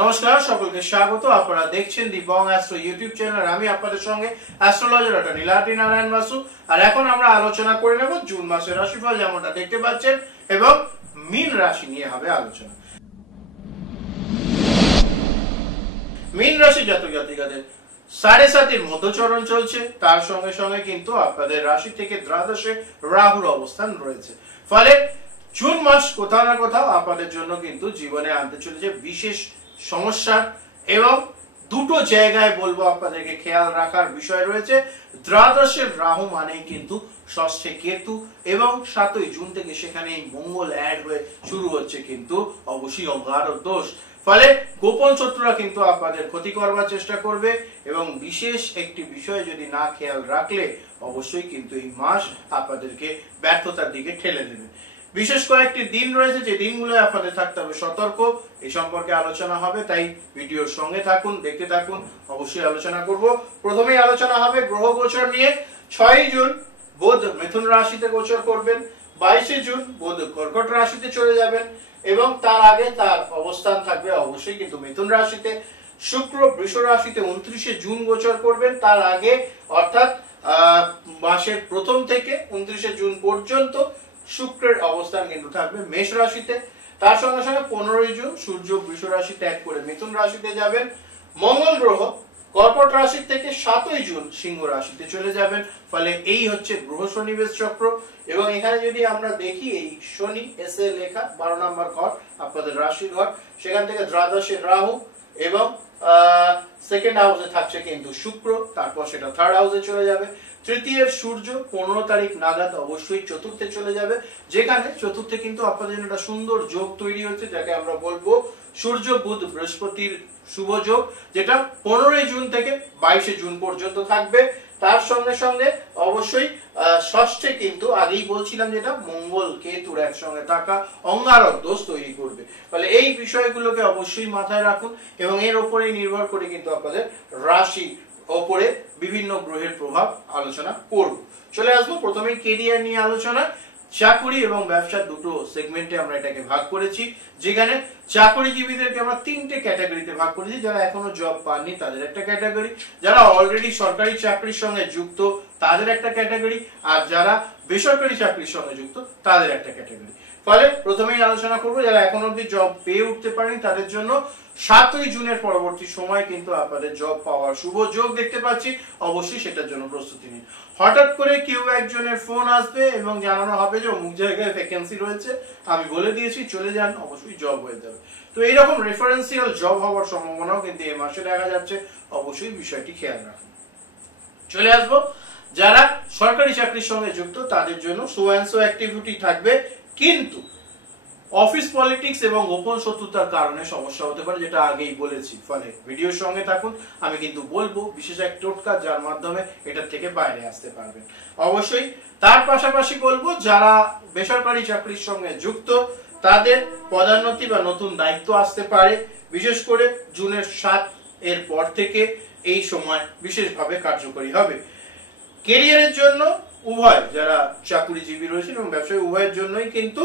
নমস্কার সকলকে স্বাগত। আপনারা দেখছেন দি বং অ্যাস্ট্রো ইউটিউব চ্যানেল। আমি আপনাদের সঙ্গে অ্যাস্ট্রোলজার ডক্টর নীলাদ্রি নারায়ণ বাসু। আর এখন আমরা আলোচনা করে নেব জুন মাসের রাশিফল, যেমনটা দেখতে পাচ্ছেন, এবং মীন রাশি নিয়ে হবে আলোচনা। মীন রাশি জাতক জাতিকাদের 7.5 মধ্যচরণ চলছে, তার সঙ্গে সঙ্গে কিন্তু আপনাদের রাশি থেকে দ্বাদশে রাহুর অবস্থান রয়েছে। ফলে জুন মাস কোথাও না কোথাও আপনাদের জন্য কিন্তু জীবনে আনতে চলেছে বিশেষ সমস্যা, এবং দুটো জায়গায় বলবো আপনাদেরকে খেয়াল রাখার বিষয় রয়েছে। দ্বাদশের রাহু মানেই কিন্তু ষষ্ঠে কেতু, এবং 7ই জুন থেকে সেখানে মঙ্গল অ্যাড হয়ে শুরু হচ্ছে কিন্তু অবশ্যই অঙ্গারক দোষ। ফলে গোপন শত্রুরা কিন্তু আপনাদের ক্ষতি করবার চেষ্টা করবে, এবং বিশেষ একটি বিষয় যদি না খেয়াল রাখলে অবশ্যই কিন্তু এই মাস আপনাদেরকে ব্যর্থতার দিকে ঠেলে দেবে। বিশেষ কয়েকটি দিন রয়েছে যে দিনগুলো আপনাদের থাকতে হবে সতর্ক, এই সম্পর্কে আলোচনা হবে, তাই ভিডিওর সঙ্গে থাকুন, দেখতে থাকুন। অবশ্যই আলোচনা করব। প্রথমেই আলোচনা হবে গ্রহ গোচর নিয়ে। 6ই জুন বুধ মিথুন রাশিতে গোচর করবেন, 22শে জুন বুধ কর্কট রাশিতে চলে যাবেন, এবং তার আগে তার অবস্থান থাকবে অবশ্যই কিন্তু মিথুন রাশিতে। শুক্র বৃষ রাশিতে 29শে জুন গোচর করবেন, তার আগে অর্থাৎ মাসের প্রথম থেকে 29শে জুন পর্যন্ত শুক্রের অবস্থান কিন্তু থাকবে মেষ রাশিতে। তার সঙ্গে সঙ্গে 15ই জুন সূর্য বৃষ রাশি ত্যাগ করে মিথুন রাশিতে যাবেন। মঙ্গল গ্রহ কর্কট রাশি থেকে 7ই জুন সিংহ রাশিতে চলে যাবেন। ফলে এই হচ্ছে গ্রহ সন্নিবেশ চক্র। এবং এখানে যদি আমরা দেখি, এই শনি এসে লেখা 12 নম্বর ঘর আপনাদের রাশির ঘর, সেখান থেকে দ্বাদশের রাহু, এবং সেকেন্ড হাউসে থাকছে কিন্তু শুক্র, তারপর সেটা থার্ড হাউসে চলে যাবে। তৃতীয়ের সূর্য 15 তারিখ নাগাদ অবশ্যই চতুর্থে চলে যাবে, যেখানে চতুর্থে কিন্তু আপনাদের জন্য একটা সুন্দর যোগ তৈরি হচ্ছে, যাকে আমরা বলবো সূর্য বুধ বৃহস্পতির শুভ যোগ, যেটা 15ই জুন থেকে 22শে জুন পর্যন্ত থাকবে। তার সঙ্গে সঙ্গে অবশ্যই ষষ্ঠে কিন্তু আগেই বলছিলাম যেটা মঙ্গল কেতুর একসঙ্গে থাকা অঙ্গারক দোষ তৈরি করবে। ফলে এই বিষয়গুলোকে অবশ্যই মাথায় রাখুন, এবং এর উপরেই নির্ভর করে কিন্তু আপনাদের রাশি ওপরে বিভিন্ন গ্রহের প্রভাব আলোচনা করব। চলে আসবো প্রথমেই কেরিয়ার নিয়ে আলোচনা। চাকুরি এবং ব্যবসা দুটো সেগমেন্টে আমরা এটাকে ভাগ করেছি, যেখানে চাকরিজীবীদেরকে আমরা 3টে ক্যাটাগরিতে ভাগ করেছি। যারা এখনো জব পাননি তাদের একটা ক্যাটাগরি, যারা অলরেডি সরকারি চাকরির সঙ্গে যুক্ত তাদের একটা ক্যাটাগরি, আর যারা বেসরকারি চাকরির সঙ্গে যুক্ত তাদের একটা ক্যাটাগরি। ফলে প্রথমেই আলোচনা করব যারা এখন অব্দি জব পেয়ে উঠতে পারেনি তাদের জন্য 7ই জুনের পরবর্তী সময় কিন্তু আপনাদের জব পাওয়ার শুভ যোগ দেখতে পাচ্ছি। অবশ্যই সেটার জন্য প্রস্তুতি নিন। হঠাৎ করে কেউ একজনের ফোন আসবে এবং জানানো হবে যে অমুক জায়গায় ভ্যাকেন্সি রয়েছে, আমি বলে দিয়েছি চলে যান, অবশ্যই জব হয়ে যাবে। তো এইরকম রেফারেন্সিয়াল জব হওয়ার সম্ভাবনাও কিন্তু এই মাসে দেখা যাচ্ছে, অবশ্যই বিষয়টি খেয়াল রাখুন। চলে আসবো যারা সরকারি চাকরির সঙ্গে যুক্ত তাদের জন্য সো অ্যান্ড সো অ্যাক্টিভিটি থাকবে, কিন্তু অফিস পলিটিক্স এবং গোপন শত্রুতার কারণে সমস্যা হতে পারে, যেটা আগেই বলেছি। ফলে ভিডিওর সঙ্গে থাকুন, আমি কিন্তু বলবো বিশেষ এক টোটকা যার মাধ্যমে এটার থেকে বাইরে আসতে পারবেন। অবশ্যই তার পাশাপাশি বলবো যারা বেসরকারি চাকরির সঙ্গে যুক্ত তাদের পদোন্নতি বা নতুন দায়িত্ব আসতে পারে, বিশেষ করে জুনের 7 এর পর থেকে এই সময় বিশেষভাবে কার্যকরী হবে। ক্যারিয়ারের জন্য উভয় যারা চাকরিজীবী রয়েছেন এবং ব্যবসায়ী উভয়ের জন্যই কিন্তু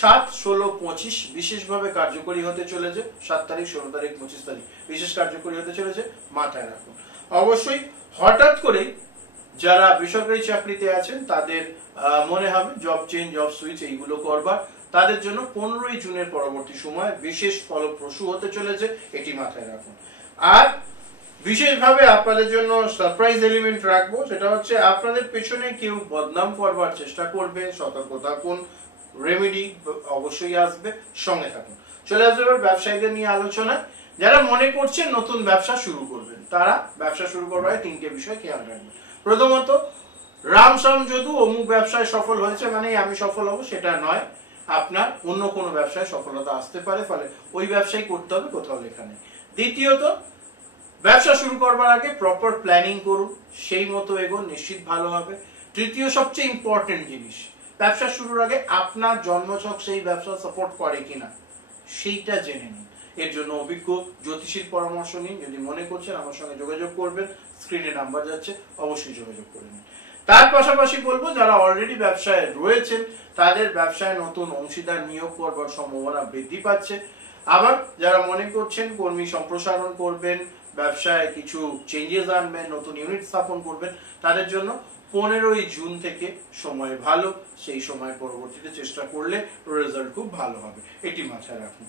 7, 16, 25 বিশেষভাবে কার্যকরী হতে চলেছে। 7 তারিখ, 16 তারিখ, 25 তারিখ বিশেষ কার্যকরী হতে চলেছে, মাথায় রাখুন। অবশ্যই হঠাৎ করে যারা বেসরকারি চাকরিতে আছেন তাদের মনে হবে জব চেঞ্জ, জব সুইচ এইগুলো করবার, তাদের জন্য 15ই জুনের পরবর্তী সময় বিশেষ ফলপ্রসূ হতে চলেছে, এটি মাথায় রাখুন। আর বিশেষভাবে আপনাদের জন্য সারপ্রাইজ এলিমেন্ট রাখবো, সেটা হচ্ছে আপনাদের পেছনে কেউ বদনাম করবার চেষ্টা করবে, সতর্ক থাকুন। রেমেডি অবশ্যই আসবে, সঙ্গে থাকুন। চলে আসবে এবার ব্যবসায়ীদের নিয়ে আলোচনা। যারা মনে করছেন নতুন ব্যবসা শুরু করবেন, তারা ব্যবসা শুরু করবার 3টে বিষয় খেয়াল রাখবেন। প্রথমত, রামসাম যদু অমুক ব্যবসায় সফল হয়েছে মানে আমি সফল হব সেটা নয়, আপনার অন্য কোনো ব্যবসায় সফলতা আসতে পারে, ফলে ওই ব্যবসায় করতে হবে, কোথাও লেখা নেই। দ্বিতীয়ত, ব্যবসা শুরু করবার আগে প্রপার প্ল্যানিং করুন, সেই মতো এগোন, নিশ্চিত ভালো হবে। তৃতীয় সবচেয়ে ইম্পর্টেন্ট জিনিস, ব্যবসা শুরুর আগে আপনার জন্মছক সেই ব্যবসা সাপোর্ট করে কিনা সেইটা জেনে নিন। এর জন্য অভিজ্ঞ জ্যোতিষীর পরামর্শ নিন। যদি মনে করছেন আমার সঙ্গে যোগাযোগ করবেন, স্ক্রিনে নাম্বার যাচ্ছে, অবশ্যই যোগাযোগ করে নিন। তার পাশাপাশি বলবো যারা অলরেডি ব্যবসায় রয়েছেন তাদের ব্যবসায় নতুন অংশীদার নিয়োগ করবার সম্ভাবনা বৃদ্ধি পাচ্ছে। আবার যারা মনে করছেন কর্মী সম্প্রসারণ করবেন, ব্যবসায় কিছু চেঞ্জেস আনবেন, নতুন ইউনিট স্থাপন করবেন, তাদের জন্য 15ই জুন থেকে সময় ভালো। সেই সময় পরবর্তীতে চেষ্টা করলে রেজাল্ট খুব ভালো হবে, এটি মাথায় রাখুন।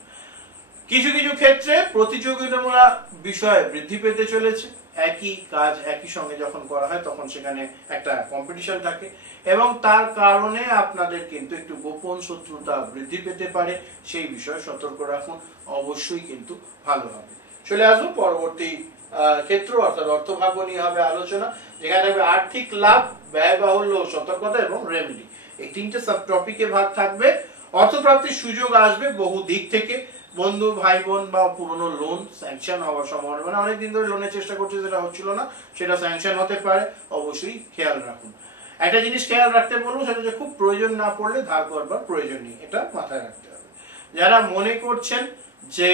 কিছু কিছু ক্ষেত্রে প্রতিযোগিতামূলক বিষয় বৃদ্ধি পেতে চলেছে। একই কাজ একই সঙ্গে যখন করা হয় তখন সেখানে একটা কম্পিটিশন থাকে এবং তার কারণে আপনাদের কিন্তু একটু গোপন শত্রুতা বৃদ্ধি পেতে পারে, সেই বিষয়ে সতর্ক রাখুন, অবশ্যই কিন্তু ভালো হবে। চলে আসবো পরবর্তী ক্ষেত্র অর্থাৎ অর্থভাগ্য নিয়ে হবে আলোচনা, যেখানে হবে আর্থিক লাভ, ব্যয়বাহুল্য, সতর্কতা এবং রেমেডি। এই তিনটে সাব টপিকে ভাগ থাকবে। অর্থপ্রাপ্তির সুযোগ আসবে বহু দিক থেকে, বন্ধু, ভাই বোন বা পুরনো লোন স্যাংশন হওয়ার সম্ভাবনা, মানে অনেকদিন ধরে লোনের চেষ্টা করছে যেটা হচ্ছিল না সেটা স্যাংশন হতে পারে, অবশ্যই খেয়াল রাখুন। একটা জিনিস খেয়াল রাখতে বলবো, সেটা যে খুব প্রয়োজন না পড়লে ধার করবার প্রয়োজন নেই, এটা মাথায় রাখতে হবে। যারা মনে করছেন যে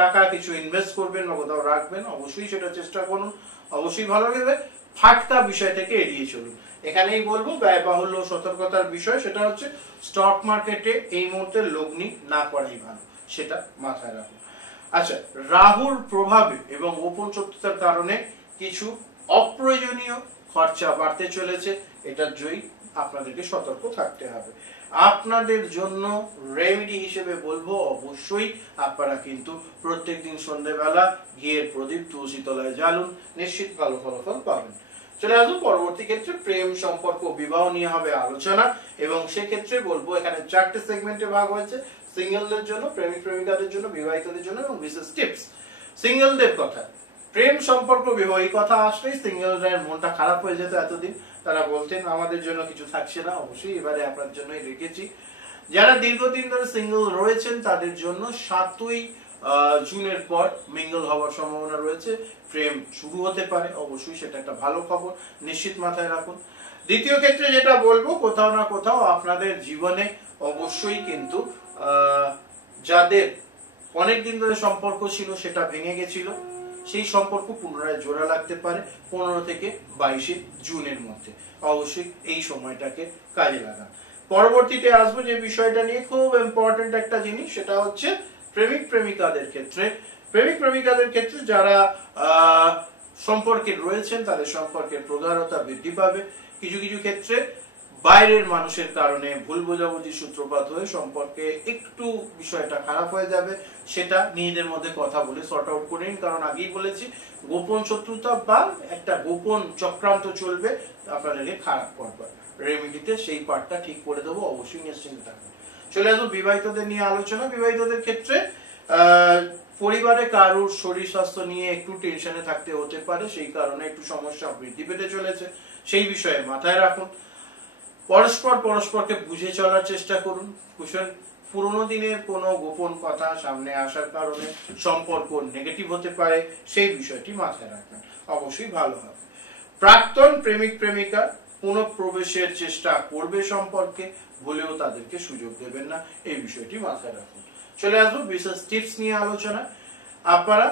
টাকা কিছু ইনভেস্ট করবেন বা কোথাও রাখবেন, অবশ্যই সেটা চেষ্টা করুন, অবশ্যই ভালো লাগবে। ফাটকা বিষয় থেকে এড়িয়ে চলুন। এখানেই বলবো ব্যয়বাহুল্য সতর্কতার বিষয়, সেটা হচ্ছে স্টক মার্কেটে এই মুহূর্তে লগ্নি না করাই ভালো, সেটা মাথায় রাখুন। আচ্ছা, রাহুর প্রভাবে এবং গোপন শত্রুতার কারণে কিছু অপ্রয়োজনীয় খরচা বাড়তে চলেছে, এটার জন্য আপনাদেরকে সতর্ক থাকতে হবে। আপনাদের জন্য রেমেডি হিসেবে বলবো, অবশ্যই আপনারা কিন্তু প্রত্যেকদিন সন্ধ্যেবেলা ঘিয়ের প্রদীপ তুলসী তলায় জ্বালুন, নিশ্চিত ভালো ফলাফল পাবেন। চলে আসবো পরবর্তী ক্ষেত্রে, প্রেম, সম্পর্ক, বিবাহ নিয়ে হবে আলোচনা এবং সেক্ষেত্রে বলবো এখানে 4টে সেগমেন্টে ভাগ হয়েছে। সিঙ্গেলদের জন্য, প্রেমিক প্রেমিকাদের জন্য, বিবাহিতদের জন্য এবং বিশেষ টিপস। সিঙ্গেলদের কথা, প্রেম, সম্পর্ক, বিবাহ এই কথা আসলেই সিঙ্গেলদের মনটা খারাপ হয়ে যেত। এতদিন তারা বলতেন আমাদের জন্য কিছু থাকছে না, অবশ্যই এবারে আপনার জন্যই রেখেছি। যারা দীর্ঘদিন ধরে সিঙ্গেল রয়েছেন তাদের জন্য 7ই জুনের পর মিঙ্গল হওয়ার সম্ভাবনা রয়েছে, প্রেম শুরু হতে পারে, অবশ্যই সেটা একটা ভালো খবর, নিশ্চিত মাথায় রাখুন। দ্বিতীয় ক্ষেত্রে যেটা বলবো, কোথাও না কোথাও আপনাদের জীবনে অবশ্যই কিন্তু যাদের অনেকদিন ধরে সম্পর্ক ছিল সেটা ভেঙে গেছিল, সেই সম্পর্ক পুনরায় জোড়া লাগতে পারে 15 থেকে 22 জুনের মধ্যে, অবশ্যই এই সময়টাকে কাজে লাগান। পরবর্তীতে আসবো যে বিষয়টা নিয়ে, খুব ইম্পর্টেন্ট একটা জিনিস, সেটা হচ্ছে প্রেমিক প্রেমিকাদের ক্ষেত্রে। প্রেমিক প্রেমিকাদের ক্ষেত্রে যারা সম্পর্কে রয়েছেন তাদের সম্পর্কের প্রগাঢ়তা বৃদ্ধি পাবে। কিছু কিছু ক্ষেত্রে বাইরের মানুষের কারণে ভুল বোঝাবুঝির সূত্রপাত হয়ে সম্পর্কে একটু বিষয়টা খারাপ হয়ে যাবে, সেটা নিজেদের মধ্যে কথা বলে সর্ট আউট করে নিন। কারণ আগেই বলেছি, গোপন শত্রুতা বা একটা গোপন চক্রান্ত চলবে আপনাদেরকে খারাপ করবার। রেমেডিতে সেই পার্টটা ঠিক করে দেবো, অবশ্যই নিশ্চিন্ত থাকবেন। চলে আসবো বিবাহিতদের নিয়ে আলোচনা। বিবাহিতদের ক্ষেত্রে পরিবারে কারুর শরীর স্বাস্থ্য নিয়ে একটু টেনশনে থাকতে হতে পারে, সেই কারণে একটু সমস্যা বৃদ্ধি পেতে চলেছে, সেই বিষয়ে মাথায় রাখুন। পরস্পর পরস্পরকে বুঝে চলার চেষ্টা করুন। পুরোনো দিনের কোনো গোপন কথা সামনে আসার কারণে সম্পর্ক নেগেটিভ হতে পারে, সেই বিষয়টি মাথায় রাখবেন, অবশ্যই ভালো হবে। প্রাক্তন প্রেমিক প্রেমিকা পুনঃপ্রবেশের চেষ্টা করবে সম্পর্কে, ভুলেও তাদেরকে সুযোগ দেবেন না, এই বিষয়টি মাথায় রাখুন। চলে আসবো বিশেষ টিপস নিয়ে আলোচনা। আপনারা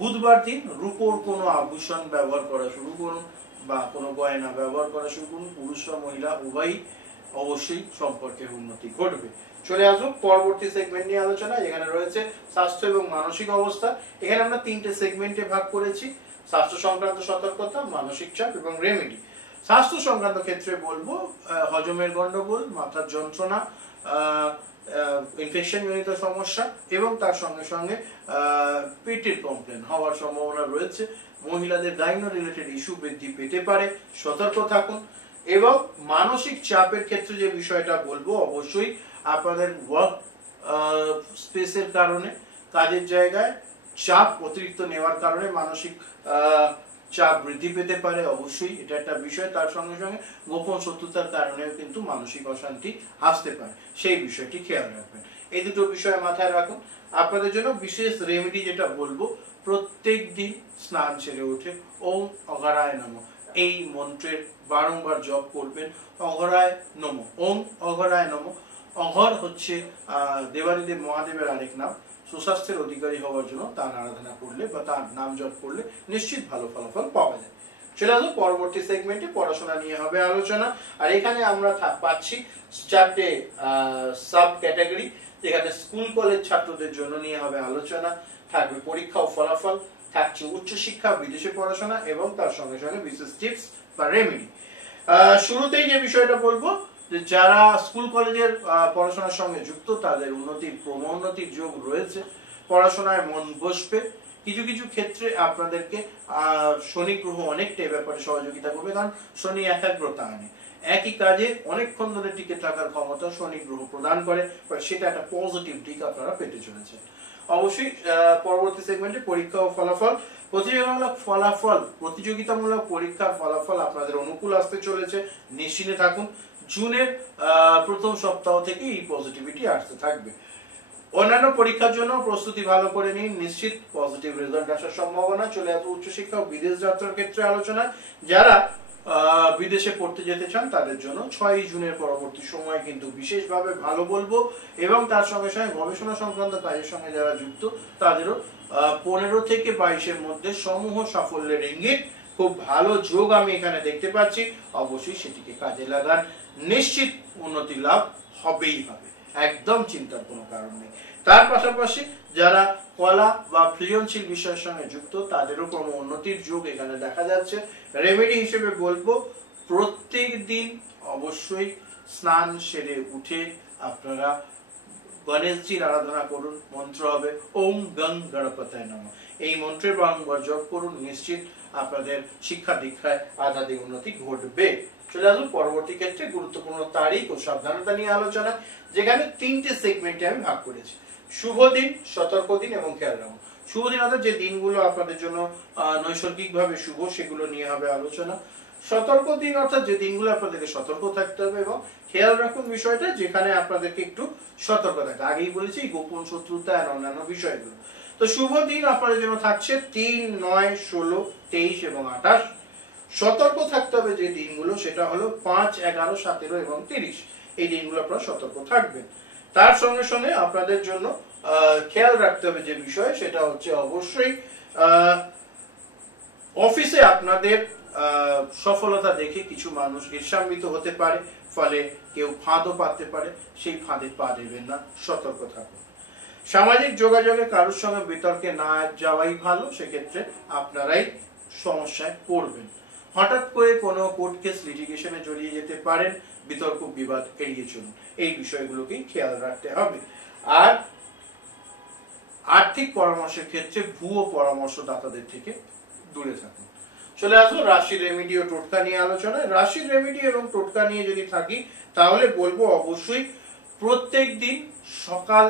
বুধবার দিন রূপোর কোনো আভূষণ ব্যবহার করা শুরু করুন বা কোনো গয়না ব্যবহার করা শুরু করুন, পুরুষ বা মহিলা উভয়ই, অবশ্যই সম্পর্কের উন্নতি ঘটবে। চলে আসবো পরবর্তী সেগমেন্ট নিয়ে আলোচনা, এখানে রয়েছে স্বাস্থ্য এবং মানসিক অবস্থা। এখানে আমরা 3টে সেগমেন্টে ভাগ করেছি, স্বাস্থ্য সংক্রান্ত সতর্কতা, মানসিক চাপ এবং রেমেডি। স্বাস্থ্য সংক্রান্ত ক্ষেত্রে বলবো হজমের গন্ডগোল, মাথার যন্ত্রণা, ইনফেকশন জনিত সমস্যা এবং তার সঙ্গে সঙ্গে পেটের কমপ্লেন হওয়ার সম্ভাবনা রয়েছে। মহিলাদের গাইনো রিলেটেড ইস্যু বৃদ্ধি পেতে পারে, সতর্ক থাকুন। এবং মানসিক চাপের ক্ষেত্রে যে বিষয়টা বলবো, অবশ্যই আপনাদের ওয়ার্ক স্পেসের কারণে, কাজের জায়গায় চাপ অতিরিক্ত নেওয়ার কারণে মানসিক চাপ বৃদ্ধি পেতে পারে, অবশ্যই এটা একটা বিষয়। তার সঙ্গে সঙ্গে গোপন শত্রুতার কারণেও কিন্তু মানসিক অশান্তি আসতে পারে, সেই বিষয়টি খেয়াল রাখবেন। এই দুটো বিষয় মাথায় রাখুন। আপনাদের জন্য বিশেষ রেমেডি যেটা বলবো, প্রত্যেক দিন স্নান সেরে উঠে ওম অঘরায় নমঃ এই মন্ত্রের বারংবার জপ করবেন। অঘরায় নমঃ, ওম অঘরায় নমঃ। অঘর হচ্ছে দেবাদিদেব মহাদেবের আরেক নাম। সুস্বাস্থ্যের অধিকারী হওয়ার জন্য তার আরাধনা করলে বা তার নাম জপ করলে নিশ্চিত ভালো ফলাফল পাওয়া যায়। চলে আসবো পরবর্তী সেগমেন্টে, পড়াশোনা নিয়ে হবে আলোচনা। আর এখানে আমরা পাচ্ছি 4টে সাব ক্যাটাগরি, যেখানে স্কুল কলেজ ছাত্রদের জন্য নিয়ে হবে আলোচনা, থাকবে পরীক্ষা ও ফলাফল, থাকছে উচ্চশিক্ষা, বিদেশে পড়াশোনা এবং তার সঙ্গে সঙ্গে বিশেষ টিপস বা রেমেডি। শুরুতেই যে বিষয়টা বলবো, যে যারা স্কুল কলেজের পড়াশোনার সঙ্গে যুক্ত তাদের ক্রমোন্নতির যোগ রয়েছে, পড়াশোনায় মন বসবে। কিছু কিছু ক্ষেত্রে আপনাদেরকে শনি গ্রহ অনেকটা ব্যাপারে সহযোগিতা করবে, কারণ শনি একাগ্রতা আনে, একই কাজে অনেকক্ষণ ধরে টিকে থাকার ক্ষমতা শনি গ্রহ প্রদান করে, সেটা একটা পজিটিভ দিক আপনারা পেতে চলেছেন। অবশ্যই পরবর্তী সেগমেন্টে পরীক্ষা ও ফলাফল, প্রতিযোগিতামূলক পরীক্ষার ফলাফল আপনাদের অনুকূল আসতে চলেছে, নিশ্চিন্তে থাকুন। জুনের প্রথম সপ্তাহ থেকে এই পজিটিভিটি আসতে থাকবে। অন্যান্য পরীক্ষার জন্য প্রস্তুতি ভালো করে নিন, নিশ্চিত পজিটিভ রেজাল্ট আসার সম্ভাবনা। চলে আসবে উচ্চশিক্ষা ও বিদেশ যাত্রার ক্ষেত্রে আলোচনা। যারা বিদেশে পড়তে যেতে চান তাদের জন্য 6 জুনের পরবর্তী সময় কিন্তু বিশেষভাবে ভালো বলবো, এবং তার সঙ্গে সঙ্গে গবেষণা সংক্রান্ত কাজের সঙ্গে যারা যুক্ত তাদেরও 15 থেকে 22-এর মধ্যে সমূহ সাফল্যের ইঙ্গিত, খুব ভালো যোগ আমি এখানে দেখতে পাচ্ছি। অবশ্যই সেটিকে কাজে লাগান, নিশ্চিত উন্নতি লাভ হবেই হবে, একদম চিন্তার কোনো কারণ নেই। তার পাশাপাশি যারা কলা বা সৃজনশীল বিষয়ের সঙ্গে যুক্ত তাদেরও ক্রম উন্নতির যোগ এখানে দেখা যাচ্ছে। রেমেডি হিসেবে বলবো, প্রত্যেক দিন অবশ্যই স্নান সেরে উঠে আপনারা গণেশজির আরাধনা করুন। মন্ত্র হবে ওম গং গণপতায় নমঃ, এই মন্ত্রের বারংবার জপ করুন, নিশ্চিত আপনাদের শিক্ষা দীক্ষায় আধ্যাত্মিক উন্নতি ঘটবে। চলে আসুন পরবর্তী ক্ষেত্রে গুরুত্বপূর্ণ তারিখ ও সাবধানতা নিয়ে আলোচনা, যেখানে 3টে সেগমেন্টে আমি ভাগ করেছি: শুভ দিন, সতর্ক দিন এবং খেয়াল রাখুন। শুভ দিন অর্থাৎ যে দিনগুলো আপনাদের জন্য নৈসর্গিকভাবে শুভ, সেগুলো নিয়ে হবে আলোচনা। সতর্ক দিন অর্থাৎ যে দিনগুলো আপনাদেরকে সতর্ক থাকতে হবে, এবং খেয়াল রাখুন বিষয়টা যেখানে আপনাদেরকে একটু সতর্ক থাকতে, আগেই বলেছি গোপন শত্রুতা আর অন্যান্য বিষয়গুলো। তো শুভ দিন আপনাদের জন্য থাকছে 3, 9, 16, 23 এবং 28। সতর্ক থাকতে হবে যে দিনগুলো, সেটা হলো 5, 11, 17 এবং 30। এই দিনগুলো আপনারা সতর্ক থাকবেন। তার সঙ্গে সঙ্গে আপনাদের জন্য খেয়াল রাখতে হবে যে বিষয়, সেটা হচ্ছে অবশ্যই অফিসে আপনাদের সফলতা দেখে কিছু মানুষ ঈর্ষান্বিত হতে পারে, ফলে কেউ ফাঁদও পাততে পারে, সেই ফাঁদে পা দেবেন না, সতর্ক থাকুন। সামাজিক যোগাযোগে কারোর সঙ্গে বিতর্কে না যাওয়াই ভালো, সেক্ষেত্রে আপনারাই সমস্যায় পড়বেন। হঠাৎ করে কোনো কোর্ট কেস লিটিগেশনে জড়িয়ে যেতে পারেন, বিতর্ক বিবাদ এড়িয়ে চলুন, এই বিষয়গুলোকেই খেয়াল রাখতে হবে। আর আর্থিক পরামর্শের ক্ষেত্রে ভুয়ো পরামর্শদাতাদের থেকে দূরে থাকুন। চলে আসবো রাশির রেমেডি ও টোটকা নিয়ে আলোচনায়। রাশির রেমেডি এবং টোটকা নিয়ে যদি থাকি তাহলে বলবো অবশ্যই প্রত্যেক দিন সকাল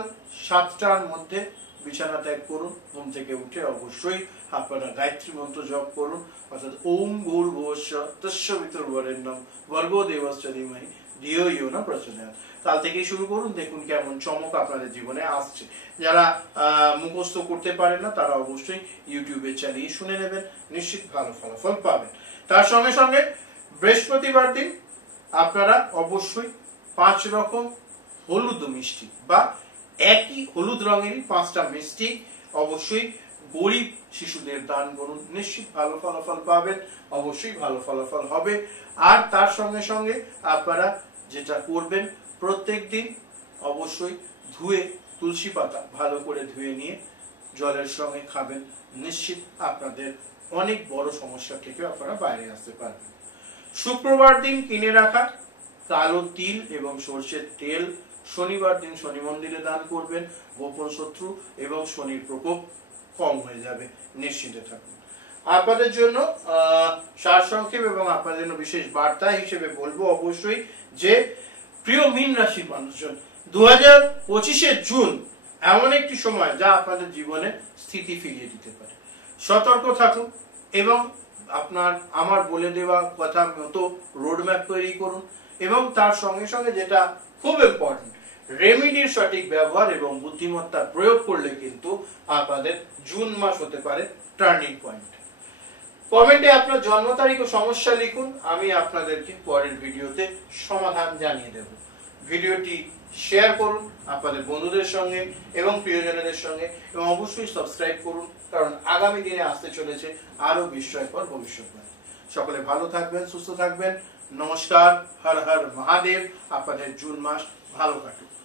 7টার মধ্যে বিছানা ত্যাগ করুন। ঘুম থেকে উঠে অবশ্যই আপনারা গায়ত্রী মন্ত্র জপ করুন, অর্থাৎ ওম ভূর্ভুবস্সুঃ তস্সবিতুর্বরেণ্যং ভর্গো দেবস্য ধীমহি ধিয়ো ইয়ো ন প্রচোদয়াৎ। কাল থেকেই শুরু করুন, দেখুন কেমন চমক আপনাদের জীবনে আসছে। যারা মুখস্থ করতে পারেন না তারা অবশ্যই ইউটিউবে চালিয়ে শুনে নেবেন, নিশ্চিত ভালো ফলাফল পাবেন। তার সঙ্গে সঙ্গে বৃহস্পতিবার দিন আপনারা অবশ্যই 5 রকম হলুদ মিষ্টি বা একই হলুদ রঙেরই 5টা মিষ্টি অবশ্যই গরিব শিশুদের দান করুন, নিশ্চিত ভালো ফলাফল পাবেন, অবশ্যই ভালো ফলাফল হবে। আর তার সঙ্গে সঙ্গে আপনারা যেটা করবেন, প্রত্যেক দিন অবশ্যই তুলসী পাতা ভালো করে ধুয়ে নিয়ে জলের সঙ্গে খাবেন, নিশ্চিত আপনাদের অনেক বড় সমস্যা থেকে আপনারা বাইরে আসতে পারবেন। শুক্রবার দিন কিনে রাখা কালো তিল এবং সরষের তেল শনিবার দিন শনি মন্দিরে দান করবেন, গোপন শত্রু এবং শনির প্রকোপ কম হয়ে যাবে, নিশ্চিন্তে থাকুন। আপনাদের জন্য সারসংক্ষেপ এবং আপনাদের জন্য বিশেষ বার্তা হিসেবে বলবো অবশ্যই যে প্রিয় মীন রাশির মানুষজন, 2025 জুন এমন একটি সময় যা আপনাদের জীবনে স্থিতি ফিরিয়ে দিতে পারে। সতর্ক থাকুন এবং আমার বলে দেওয়া কথা মতো রোডম্যাপ তৈরি করুন, এবং তার সঙ্গে সঙ্গে যেটা খুব ইম্পর্টেন্ট, রেমেডির সঠিক ব্যবহার এবং বুদ্ধিমত্তার প্রয়োগ করলে কিন্তু আপনাদের জুন মাস হতে পারে টার্নিং পয়েন্ট। কমেন্টে আপনার জন্ম তারিখ ও সমস্যা লিখুন, আমি আপনাদেরকে পরের ভিডিওতে সমাধান জানিয়ে দেব। ভিডিওটি শেয়ার করুন আপনাদের বন্ধুদের সঙ্গে এবং প্রিয়জনদের সঙ্গে, এবং অবশ্যই সাবস্ক্রাইব করুন, কারণ আগামী দিনে আসতে চলেছে আরো বিস্ময়কর ভবিষ্যৎবাণী। সকলে ভালো থাকবেন, সুস্থ থাকবেন। নমস্কার, হর হর মহাদেব। আপনাদের জুন মাস ভালো কাটুক।